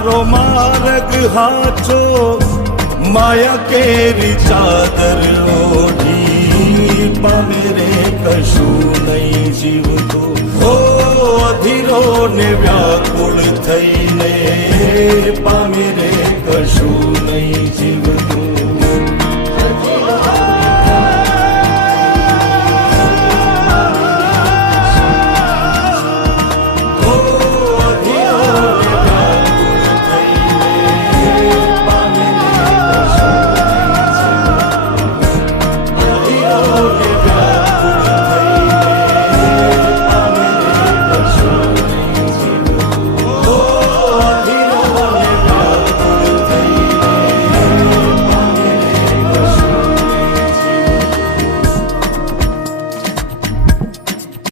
તારો માર્ગ હાચો માયા કેરી ચાદર ઓઢી પામે રે કશું નહીં જીવતો હો અધીરો ને વ્યાકુળ થઈને પામે રે